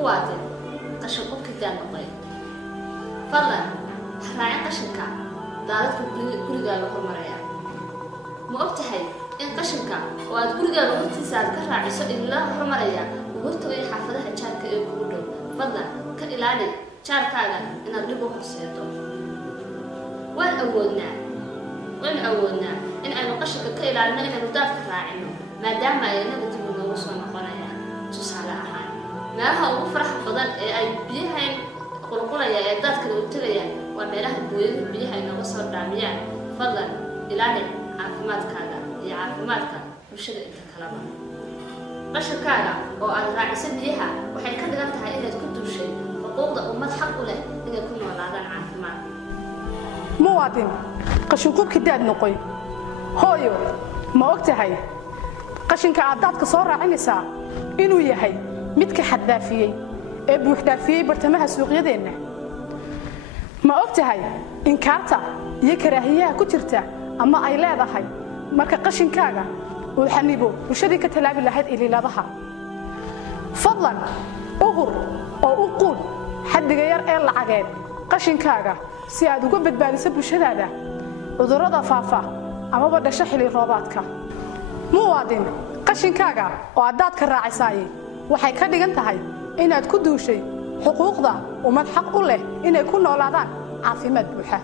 مواطن قشنكم كدان نقي فضلا راعي قشنكا دارتكم كل قالوا هرمريا ما أبتحي إن قشنكا وأتقول قالوا هرتيسا كراعي سو إلا هرمريا وهرتوي حافظها جارك يقولوا فضلا كإلالي جاركاga inaad dib u horseedo waan awoodnaa in aynu qashinka ka ilaalino inaynu daadka raacino maadaama ay nabadgelyadu noogu soo noqonayaan tusaale ahaan meelaha ugu faraxa badan ee ay biyaha qulqulaya ee daadka u tagayaan waa meelaha booyada biyaha ay nooga soo dhaamiyaan fadlan ilaali caafimaadkaaga iyo caafimaadka bulshada inta kaleba qashinkaaga oo aad raaciso biyaha waxay ka dhigan tahay inaad ku duushay xuquuqda ummad xaq u leh inay ku noolaadaan caafimaad muwaadin qashinka kidaad noqoy hooyo ma ogtahay qashinka aad daadka soo raacinaysaa inuu yahay mid ka xaddaafiyay ee buuxdaafiyay bartamaha suuqyadeena ma ogtahay in kaarta iyo karaahiyaha ku jirta ama ay leedahay marka qashinkaaga uu xanibo bulshadii ka talaabi lahayd iliiladaha fadlan uhur oo u quud xaddiga yar ee lacageed qashinkaaga si aad uga badbaadiso bulshadaada cudurrada faafa amaba dhasho xilli roobaadka muwaadin qashinkaaga oo aad daadka raacisay waxay ka dhigan tahay inaad ku duushay xuquuqda ummad xaq u leh inay ku noolaadaan caafimaad buuxa